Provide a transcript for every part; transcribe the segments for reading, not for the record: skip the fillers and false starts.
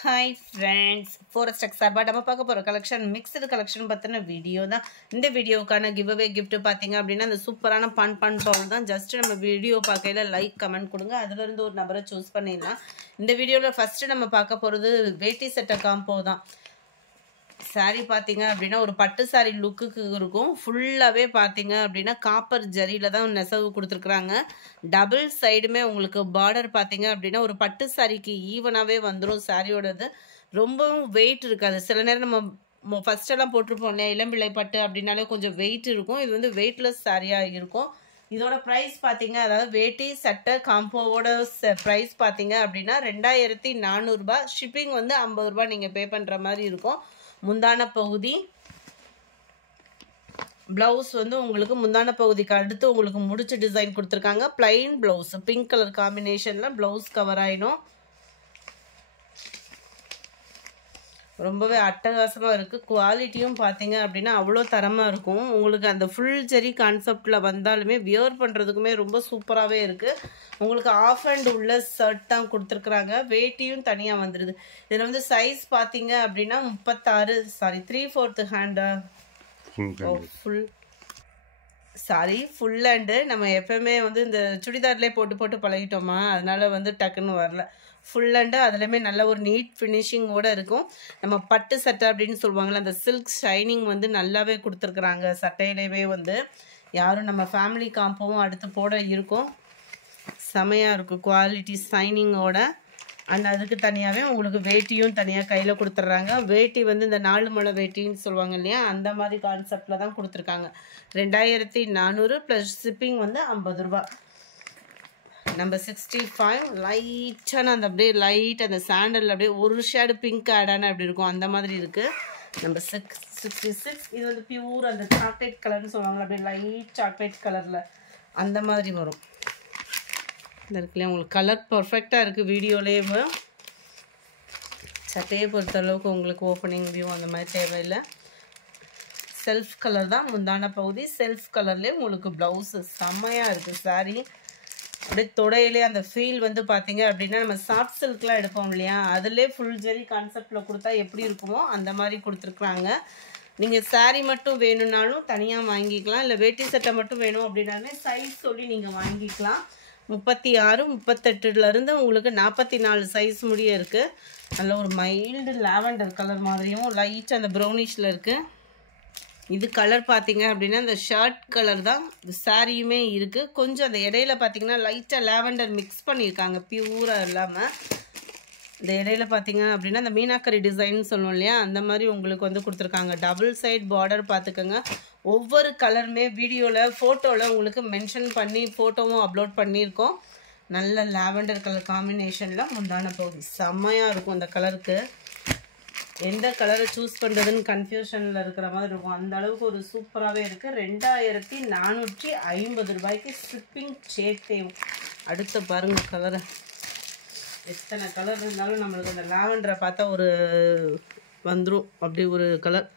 Hi friends, Forest Exarba நம்ம பார்க்க போற கலெக்ஷன் மிக்ஸ்டு கலெக்ஷன் பத்தின வீடியோ தான். இந்த வீடியோக்கான giveaway gift பாத்தீங்க அப்படினா அந்த சூப்பரான பன் பவுல் தான். ஜஸ்ட் நம்ம வீடியோ பார்க்கையில லைக் கமெண்ட் கொடுங்க. அதுல இருந்து ஒரு நபரை சூஸ் பண்ணிடலாம். இந்த வீடியோல ஃபர்ஸ்ட் நம்ம பார்க்க போறது வேட்டி செட்ட காம்போ தான். சாரி பாத்தீங்க அப்படினா ஒரு பட்டு சாரி லுக்குக்கு இருக்கும். ஃபுல்லாவே பாத்தீங்க அப்படினா காப்பர் ஜரியில தான் நெசவு கொடுத்திருக்காங்க. டபுள் சைடுமே உங்களுக்கு பார்டர் பாத்தீங்க அப்படினா ஒரு பட்டு சாரிக்கு ஈவனாவே வந்துரும். சாரியோடது ரொம்பவும் வெயிட் இருக்காது. சில நேரம் நம்ம ஃபர்ஸ்ட் எல்லாம் போட்டுருப்போம் இல்லையா, இளம்பிள்ளை பட்டு அப்படின்னாலே கொஞ்சம் வெயிட் இருக்கும். இது வந்து வெயிட்லெஸ் சாரியா இருக்கும். இதோட பிரைஸ் பாத்தீங்க, அதாவது வேட்டி சட்டை காம்போவோட பிரைஸ் பாத்தீங்க அப்படின்னா 2400 ரூபாய். ஷிப்பிங் வந்து 50 ரூபாய் நீங்க பே பண்ற மாதிரி இருக்கும். முந்தான பகுதி பிளவுஸ் வந்து உங்களுக்கு முந்தான பகுதிக்கு அடுத்து உங்களுக்கு முடிச்சு டிசைன் கொடுத்துருக்காங்க. பிளைன் பிளவுஸ் பிங்க் கலர் காம்பினேஷன்ல பிளவுஸ் கவர் ஆயிடும். ரொம்பவே அட்டகாசமா இருக்கு. குவாலிட்டியும் பாத்தீங்க அப்படின்னா அவ்வளோ தரமா இருக்கும். உங்களுக்கு அந்த ஃபுல் ஜெரி கான்செப்ட்ல வந்தாலுமே வியர் பண்றதுக்குமே ரொம்ப சூப்பராகவே இருக்கு. உங்களுக்கு ஆஃப் அண்ட் உள்ள ஷர்ட் தான் கொடுத்துருக்குறாங்க. வேட்டியும் தனியா வந்துடுது. இதுல வந்து சைஸ் பாத்தீங்க அப்படின்னா 3/4 ஹேண்டா ஃபுல் சாரி ஃபுல் ஹேண்டு. நம்ம எப்பவுமே வந்து இந்த சுடிதார்லேயே போட்டு பழகிட்டோமா, அதனால வந்து டக்குன்னு வரல. ஃபுல் ஹேண்டு அதுலேயுமே நல்ல ஒரு நீட் ஃபினிஷிங்கோடு இருக்கும். நம்ம பட்டு சட்டை அப்படின்னு சொல்லுவாங்கள்ல, அந்த சில்க் ஷைனிங் வந்து நல்லாவே கொடுத்துருக்குறாங்க. சட்டையிலேயே வந்து யாரும் நம்ம ஃபேமிலி காம்போவும் அடுத்து போட இருக்கும். செமையாக இருக்கும் குவாலிட்டி ஷைனிங்கோட. அண்ட் அதுக்கு தனியாகவே உங்களுக்கு வேட்டியும் தனியாக கையில் கொடுத்துட்றாங்க. வேட்டி வந்து இந்த 4 முழ வேட்டின்னு சொல்லுவாங்க இல்லையா, அந்த மாதிரி கான்செப்டில் தான் கொடுத்துருக்காங்க. 2400 ப்ளஸ் ஷிப்பிங் வந்து 50 ரூபா. நம்பர் 65 லைட்டான அந்த அப்படியே லைட் அந்த சாண்டல் அப்படியே ஒரு ஷேடு பிங்க் ஆடான அப்படி இருக்கும், அந்த மாதிரி இருக்குது. நம்பர் 66 இது வந்து பியூர் அந்த சாக்லேட் கலர்னு சொல்லுவாங்க, அப்படியே லைட் சாக்லேட் கலரில் அந்த மாதிரி வரும். இந்த இருக்குல்லையா, உங்களுக்கு கலர் பர்ஃபெக்டாக இருக்குது. வீடியோலேயே சட்டையை பொறுத்த அளவுக்கு உங்களுக்கு ஓப்பனிங் வியூ அந்த மாதிரி தேவையில்லை. செல்ஃப் கலர் தான் முந்தான பகுதி. செல்ஃப் கலர்லேயே உங்களுக்கு ப்ளவுஸு செம்மையாக இருக்குது. சாரி அப்படியே தொடையிலே அந்த ஃபீல் வந்து பார்த்தீங்க அப்படின்னா நம்ம சாஃப்ட் சில்க்லாம் எடுப்போம் இல்லையா, அதுலேயே ஃபுல் ஜெரி கான்செப்டில் கொடுத்தா எப்படி இருக்குமோ அந்த மாதிரி கொடுத்துருக்குறாங்க. நீங்கள் சாரீ மட்டும் வேணும்னாலும் தனியாக வாங்கிக்கலாம், இல்லை வேட்டி சட்டை மட்டும் வேணும் அப்படின்னாலுமே சைஸ் சொல்லி நீங்கள் வாங்கிக்கலாம். 36, 38லேருந்து உங்களுக்கு 44 சைஸ் முடிய இருக்குது. நல்ல ஒரு மைல்டு லாவெண்டர் கலர் மாதிரியும் லைட் அந்த ப்ரௌனிஷில் இருக்குது. இது கலர் பார்த்தீங்க அப்படின்னா இந்த ஷர்ட் கலர் தான். இந்த சாரியுமே இருக்குது. கொஞ்சம் அந்த இடையில பார்த்தீங்கன்னா லைட்டாக லாவெண்டர் மிக்ஸ் பண்ணியிருக்காங்க, பியூராக இல்லாமல். இந்த இடையில பார்த்தீங்க அப்படின்னா இந்த மீனாக்கரி டிசைன் சொல்லுவோம் இல்லையா, அந்த மாதிரி உங்களுக்கு வந்து கொடுத்துருக்காங்க. டபுள் சைட் பார்டர் பார்த்துக்கோங்க. ஒவ்வொரு கலருமே வீடியோவில் ஃபோட்டோவில் உங்களுக்கு மென்ஷன் பண்ணி ஃபோட்டோவும் அப்லோட் பண்ணியிருக்கோம். நல்ல லாவெண்டர் கலர் காம்பினேஷனில் முந்தான பகுதி செம்மையாக இருக்கும். அந்த கலருக்கு எந்த கலரை சூஸ் பண்ணுறதுன்னு கன்ஃபியூஷனில் இருக்கிற மாதிரி இருக்கும். அந்த அளவுக்கு ஒரு சூப்பராகவே இருக்குது. 2450 ரூபாய்க்கு ஷிப்பிங் சேர்த்தே. அடுத்த பாருங்கள் கலரை, எத்தனை கலர் இருந்தாலும் நம்மளுக்கு அந்த லாவெண்டரை பார்த்தா ஒரு வந்துடும். அப்படி ஒரு கலர்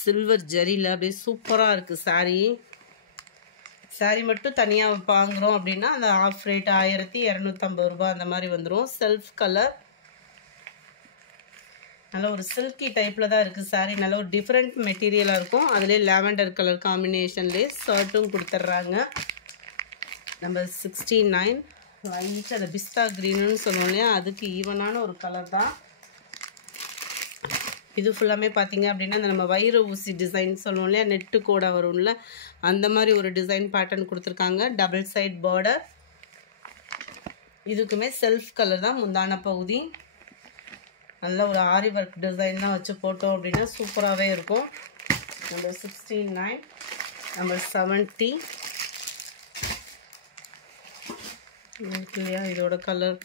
சில்வர் ஜரியில் அப்படியே சூப்பராக இருக்குது. சாரீ மட்டும் தனியாக வாங்குகிறோம் அப்படின்னா அந்த ஆஃப் ரேட் 1250 ரூபா அந்த மாதிரி வந்துடும். செல்ஃப் கலர் நல்ல ஒரு சில்கி டைப்பில் தான் இருக்குது. சாரீ நல்ல ஒரு டிஃப்ரெண்ட் மெட்டீரியலாக இருக்கும். அதிலே லாவெண்டர் கலர் காம்பினேஷன்லேயே ஷர்ட்டும் கொடுத்துட்றாங்க. நம்பர் 69 லைட் அந்த பிஸ்தா க்ரீனுன்னு சொல்லுவோம் இல்லையா, அதுக்கு ஈவனான ஒரு கலர் தான் இது. ஃபுல்லாமே பார்த்தீங்க அப்படின்னா அந்த நம்ம வைர ஊசி டிசைன் சொல்லுவோம் இல்லையா, நெட்டு கூட வரும்ல, அந்த மாதிரி ஒரு டிசைன் பேட்டர்ன் கொடுத்துருக்காங்க. Double side border. இதுக்குமே செல்ஃப் கலர் தான் முந்தான பகுதி. நல்ல ஒரு ஆரி ஒர்க் டிசைன் தான் வச்சு போட்டோம் அப்படின்னா சூப்பராகவே இருக்கும். நம்பர் 69 நம்பர் 70 இல்லையா, இதோட கலர்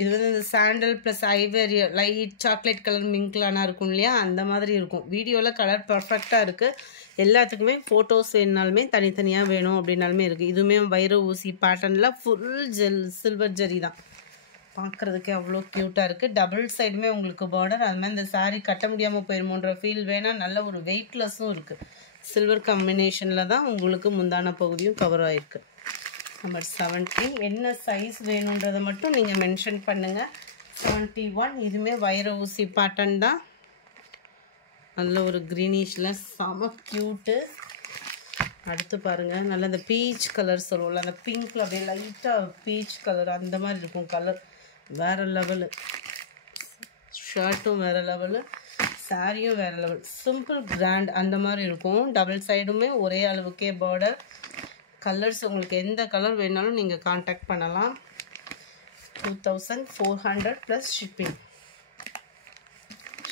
இது வந்து இந்த sandal plus ivory light chocolate colour மிங்க்லானா இருக்கும் இல்லையா, அந்த மாதிரி இருக்கும். வீடியோவில் கலர் பர்ஃபெக்டாக இருக்குது. எல்லாத்துக்குமே ஃபோட்டோஸ் வேணுனாலுமே தனித்தனியாக வேணும் அப்படின்னாலுமே இருக்குது. இதுவுமே வைர ஊசி பேட்டர்னில் ஃபுல் சில்வர் ஜரி தான். பார்க்குறதுக்கே அவ்வளோ க்யூட்டாக இருக்குது. டபுள் சைடுமே உங்களுக்கு பார்டர். அது மாதிரி இந்த சாரீ கட்ட முடியாமல் போயிருமோன்ற ஃபீல் வேணால். நல்ல ஒரு வெயிட்லெஸ்ஸும் இருக்குது. சில்வர் காம்பினேஷனில் தான் உங்களுக்கு முந்தான பகுதியும் கவர் ஆகிருக்கு. நம்பர் 70. என்ன சைஸ் வேணுன்றதை மட்டும் நீங்கள் மென்ஷன் பண்ணுங்கள். 71. இதுவுமே வைர ஊசி பேட்டர்ன் தான். நல்ல ஒரு க்ரீனிஷில் செம க்யூட்டு. அடுத்து பாருங்கள், நல்ல அந்த பீச் கலர் சொல்லுவோம்ல, அந்த பிங்க்கில் அப்படியே லைட்டாக பீச் கலர் அந்த மாதிரி இருக்கும். கலர் வேறு லெவலு. ஷர்ட்டும் வேறு லெவலு, சாரியும் வேறு லெவல். சிம்பிள் கிராண்ட் அந்த மாதிரி இருக்கும். டபுள் சைடுமே ஒரே அளவுக்கே பார்டர். கலர்ஸ் உங்களுக்கு எந்த கலர் வேணாலும் நீங்கள் காண்டாக்ட் பண்ணலாம். 2400 ப்ளஸ் ஷிப்பிங்.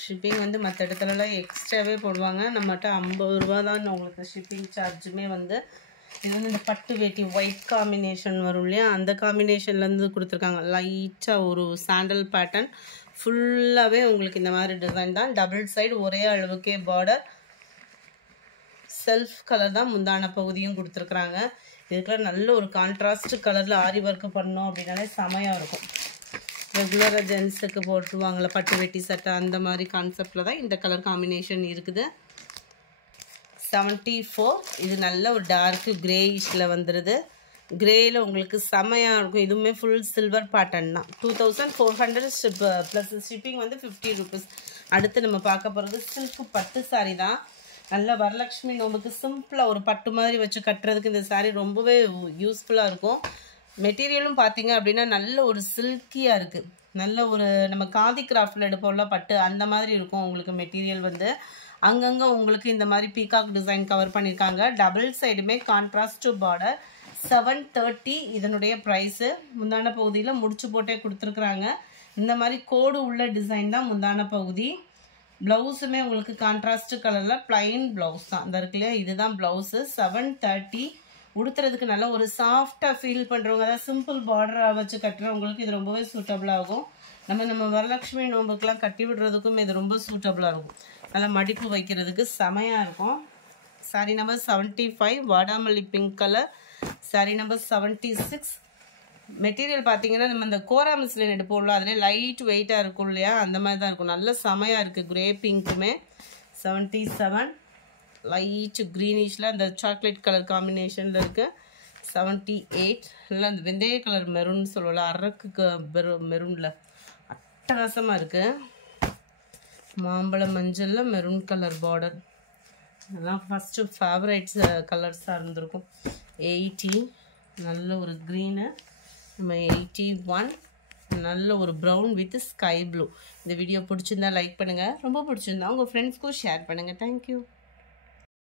ஷிப்பிங் வந்து மற்ற இடத்துலலாம் எக்ஸ்ட்ராவே போடுவாங்க. நம்மகிட்ட 50 ரூபா தான் உங்களுக்கு ஷிப்பிங் சார்ஜுமே வந்து. இது வந்து இந்த பட்டு வேட்டி ஒயிட் காம்பினேஷன் வரும் இல்லையா, அந்த காம்பினேஷன்லேருந்து கொடுத்துருக்காங்க. லைட்டாக ஒரு சாண்டல் பேட்டர்ன் ஃபுல்லாகவே உங்களுக்கு இந்த மாதிரி டிசைன் தான். டபுள் சைடு ஒரே அளவுக்கே பார்டர். செல்ஃப் கலர் தான் முந்தான பகுதியும் கொடுத்துருக்குறாங்க. இதுக்கெல்லாம் நல்ல ஒரு கான்ட்ராஸ்ட் கலரில் ஆரி ஒர்க்கு பண்ணோம் அப்படின்னாலே செமையாக இருக்கும். ரெகுலராக ஜென்ஸுக்கு போட்டுருவாங்களே பட்டு வெட்டி சட்டை, அந்த மாதிரி கான்செப்டில் தான் இந்த கலர் காம்பினேஷன் இருக்குது. 74. இது நல்ல ஒரு டார்க்கு கிரேயிஷில் வந்துடுது. கிரேயில் உங்களுக்கு செமையாக இருக்கும். இதுவுமே ஃபுல் சில்வர் பேட்டர்ன் தான். 2400 ப்ளஸ் ஷிப்பிங் வந்து 50 ருபீஸ். அடுத்து நம்ம பார்க்க போகிறது சில்க் பட்டு சாரி தான். நல்ல வரலட்சுமி நோம்புக்கு சிம்பிளாக ஒரு பட்டு மாதிரி வச்சு கட்டுறதுக்கு இந்த சாரீ ரொம்பவே யூஸ்ஃபுல்லாக இருக்கும். மெட்டீரியலும் பார்த்தீங்க அப்படின்னா நல்ல ஒரு சில்கியாக இருக்குது. நல்ல ஒரு நம்ம காதி கிராஃப்டில் எடுப்போம்ல பட்டு, அந்த மாதிரி இருக்கும் உங்களுக்கு மெட்டீரியல் வந்து. அங்கங்கே உங்களுக்கு இந்த மாதிரி பீகாக் டிசைன் கவர் பண்ணியிருக்காங்க. டபுள் சைடுமே கான்ட்ராஸ்ட் பார்டர். 730 இதனுடைய ப்ரைஸு. முந்தான பகுதியில் முடிச்சு போட்டே கொடுத்துருக்குறாங்க. இந்த மாதிரி கோடு உள்ள டிசைன் தான் முந்தான பகுதி. ப்ளவுஸுமே உங்களுக்கு கான்ட்ராஸ்ட் கலரில் ப்ளைன் ப்ளவுஸ் தான். இந்த இருக்கு இல்லையா, இதுதான் ப்ளவுஸு. 730. உடுத்துறதுக்கு நல்ல ஒரு சாஃப்டாக ஃபீல் பண்ணுறவங்க, அதாவது சிம்பிள் பார்டராக வச்சு கட்டுறவங்களுக்கு இது ரொம்பவே சூட்டபுளாக ஆகும். நம்ம வரலட்சுமி நோம்புக்கெலாம் கட்டி விடுறதுக்கும் இது ரொம்ப சூட்டபுளாக இருக்கும். நல்லா மடிப்பு வைக்கிறதுக்கு செமையாக இருக்கும். சாரி நம்பர் 75 வாடாமல்லி pink colour. Sari number 76. Material பார்த்தீங்கன்னா நம்ம இந்த கோரா மிஸ்லின் எடுப்போம்ல, அதிலே லைட் வெயிட்டாக இருக்கும் இல்லையா, அந்த மாதிரி தான் இருக்கும். நல்ல செமையாக இருக்குது. கிரே பிங்க்குமே. 77. லைட் க்ரீனிஷில் அந்த சாக்லேட் கலர் காம்பினேஷனில் இருக்குது. 78. இல்லை அந்த வெந்தய கலர் மெரூன் சொல்லல, அரக்கு மெரூனில் அட்டகாசமாக இருக்குது. மாம்பழ மஞ்சளில் மெரூன் கலர் பார்டர். இதெல்லாம் ஃபஸ்ட்டு ஃபேவரைட்ஸ் கலர்ஸாக இருந்திருக்கும். 80. நல்ல ஒரு க்ரீனு. நம்ம 81. நல்ல ஒரு ப்ரௌன் வித் ஸ்கை ப்ளூ. இந்த வீடியோ பிடிச்சிருந்தா லைக் பண்ணுங்கள். ரொம்ப பிடிச்சிருந்தா உங்கள் ஃப்ரெண்ட்ஸ்க்கும் ஷேர் பண்ணுங்கள். தேங்க்யூ.